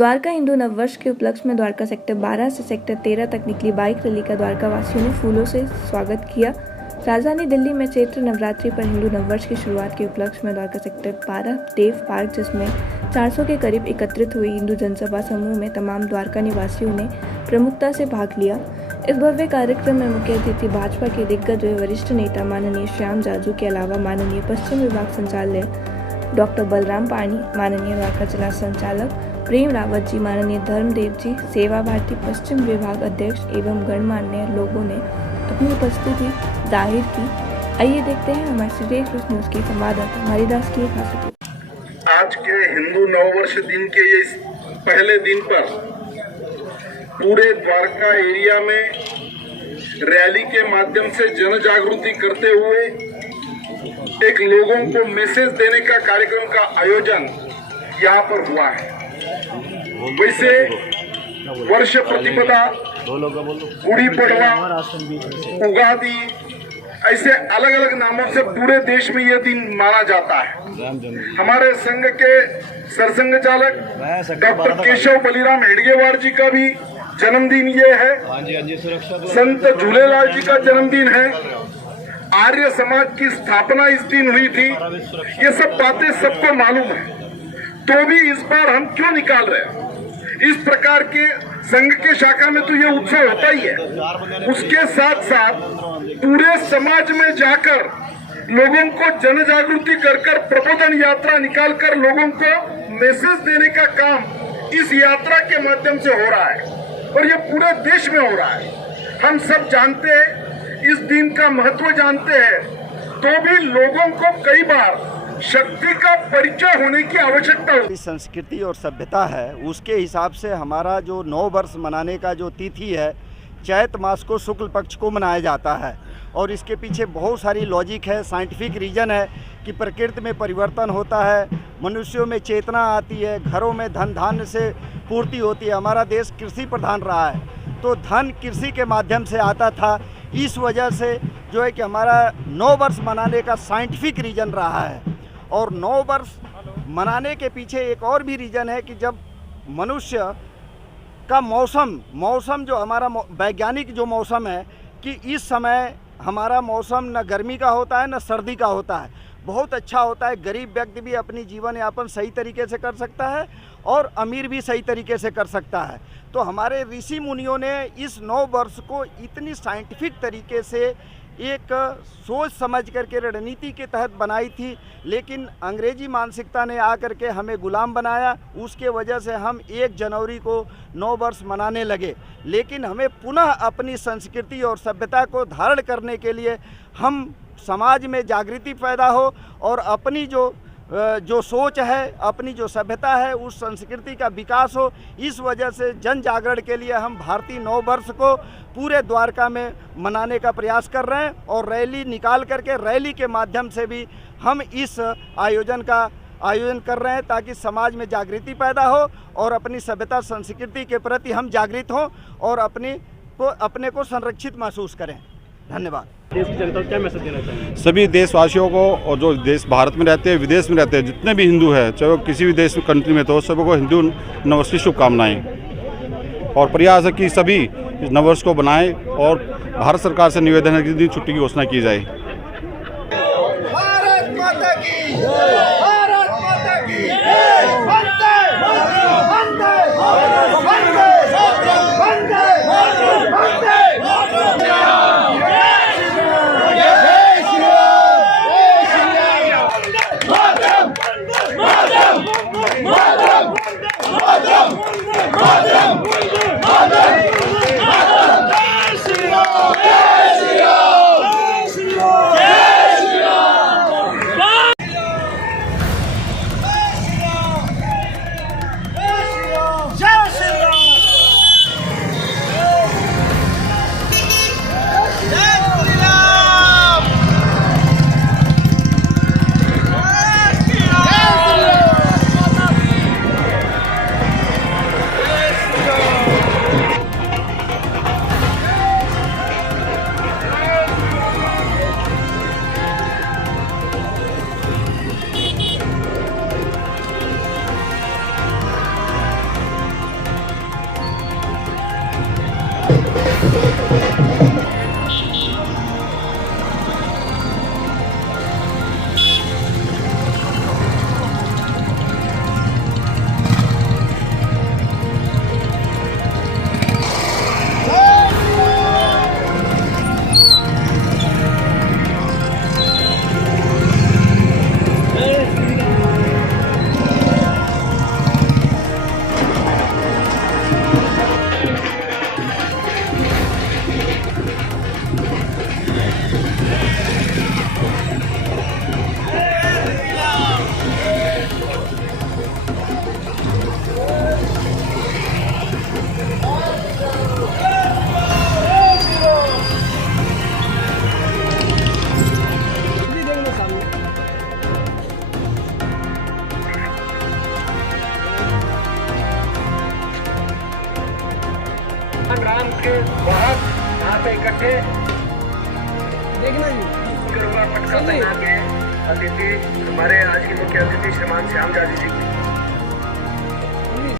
द्वारका हिंदू नववर्ष के उपलक्ष्य में द्वारका सेक्टर 12 से सेक्टर 13 तक निकली बाइक रैली का द्वारका वासियों ने फूलों से स्वागत किया। राजधानी दिल्ली में चैत्र नवरात्रि पर हिंदू नववर्ष की शुरुआत के उपलक्ष्य में द्वारका सेक्टर 12 देव पार्क, जिसमें 400 के करीब एकत्रित हुई हिंदू जनसभा समूह में तमाम द्वारका निवासियों ने प्रमुखता से भाग लिया। इस भव्य कार्यक्रम में मुख्य अतिथि भाजपा के दिग्गज व वरिष्ठ नेता माननीय श्याम जाजू के अलावा माननीय पश्चिम विभाग संचालक डॉक्टर बलराम पाणी, माननीय द्वारका जिला संचालक प्रेम रावत जी, माननीय धर्मदेव जी, सेवा भारती पश्चिम विभाग अध्यक्ष एवं गणमान्य लोगों ने अपनी उपस्थिति जाहिर की। आइए देखते हैं हमारे श्री कृष्ण न्यूज की संवाददाता हरिदास की खास रिपोर्ट। आज के हिंदू नववर्ष दिन के ये पहले दिन पर पूरे द्वारका एरिया में रैली के माध्यम से जन जागृति करते हुए एक लोगों को मैसेज देने का कार्यक्रम का आयोजन यहाँ पर हुआ है। वैसे वर्ष प्रतिपदा, गुड़ी पड़वा, उगादी, ऐसे अलग अलग नामों से पूरे देश में यह दिन माना जाता है। हमारे संघ के सरसंघ चालक डॉक्टर केशव बलिराम हेडगेवार जी का भी जन्मदिन ये है। संत झूलेलाल जी का जन्मदिन है। आर्य समाज की स्थापना इस दिन हुई थी। ये सब बातें सबको मालूम है, तो भी इस बार हम क्यों निकाल रहे हैं? इस प्रकार के संघ के शाखा में तो ये उत्सव होता ही है। उसके साथ साथ पूरे समाज में जाकर लोगों को जन जागृति कर प्रबोधन यात्रा निकालकर लोगों को मैसेज देने का काम इस यात्रा के माध्यम से हो रहा है और ये पूरे देश में हो रहा है। हम सब जानते हैं, इस दिन का महत्व जानते हैं, तो भी लोगों को कई बार शक्ति का परिचय होने की आवश्यकता होती है। संस्कृति और सभ्यता है, उसके हिसाब से हमारा जो नव वर्ष मनाने का जो तिथि है, चैत मास को शुक्ल पक्ष को मनाया जाता है और इसके पीछे बहुत सारी लॉजिक है, साइंटिफिक रीज़न है कि प्रकृति में परिवर्तन होता है, मनुष्यों में चेतना आती है, घरों में धन धान्य से पूर्ति होती है। हमारा देश कृषि प्रधान रहा है, तो धन कृषि के माध्यम से आता था। इस वजह से जो है कि हमारा नव वर्ष मनाने का साइंटिफिक रीज़न रहा है। और नव वर्ष मनाने के पीछे एक और भी रीज़न है कि जब मनुष्य का मौसम जो हमारा वैज्ञानिक जो मौसम है कि इस समय हमारा मौसम न गर्मी का होता है न सर्दी का होता है, बहुत अच्छा होता है। गरीब व्यक्ति भी अपनी जीवन यापन सही तरीके से कर सकता है और अमीर भी सही तरीके से कर सकता है। तो हमारे ऋषि मुनियों ने इस नव वर्ष को इतनी साइंटिफिक तरीके से एक सोच समझ करके रणनीति के तहत बनाई थी, लेकिन अंग्रेजी मानसिकता ने आकर के हमें गुलाम बनाया। उसके वजह से हम 1 जनवरी को नव वर्ष मनाने लगे। लेकिन हमें पुनः अपनी संस्कृति और सभ्यता को धारण करने के लिए हम समाज में जागृति पैदा हो और अपनी जो सोच है, अपनी जो सभ्यता है, उस संस्कृति का विकास हो। इस वजह से जन जागरण के लिए हम भारतीय नव वर्ष को पूरे द्वारका में मनाने का प्रयास कर रहे हैं और रैली निकाल करके, रैली के माध्यम से भी हम इस आयोजन कर रहे हैं ताकि समाज में जागृति पैदा हो और अपनी सभ्यता संस्कृति के प्रति हम जागृत हों और अपने को संरक्षित महसूस करें। धन्यवाद। देश की जनता को क्या मैसेज देना चाहिए? सभी देशवासियों को और जो देश भारत में रहते हैं, विदेश में रहते हैं, जितने भी हिंदू हैं, चाहे वो किसी भी देश कंट्री में, तो सबको हिंदू नववर्ष की शुभकामनाएं। और प्रयास है कि सभी इस नववर्ष को बनाएं और भारत सरकार से निवेदन है कि दिन छुट्टी की घोषणा की जाए। भारत माता की जय, भारत माता की जय, वंदे वंदे वंदे वंदे वंदे राम के बहुत यहाँ पे इकट्ठे पटका पहना के अतिथि हमारे आज के मुख्य अतिथि श्रीमान श्याम जाजी जी की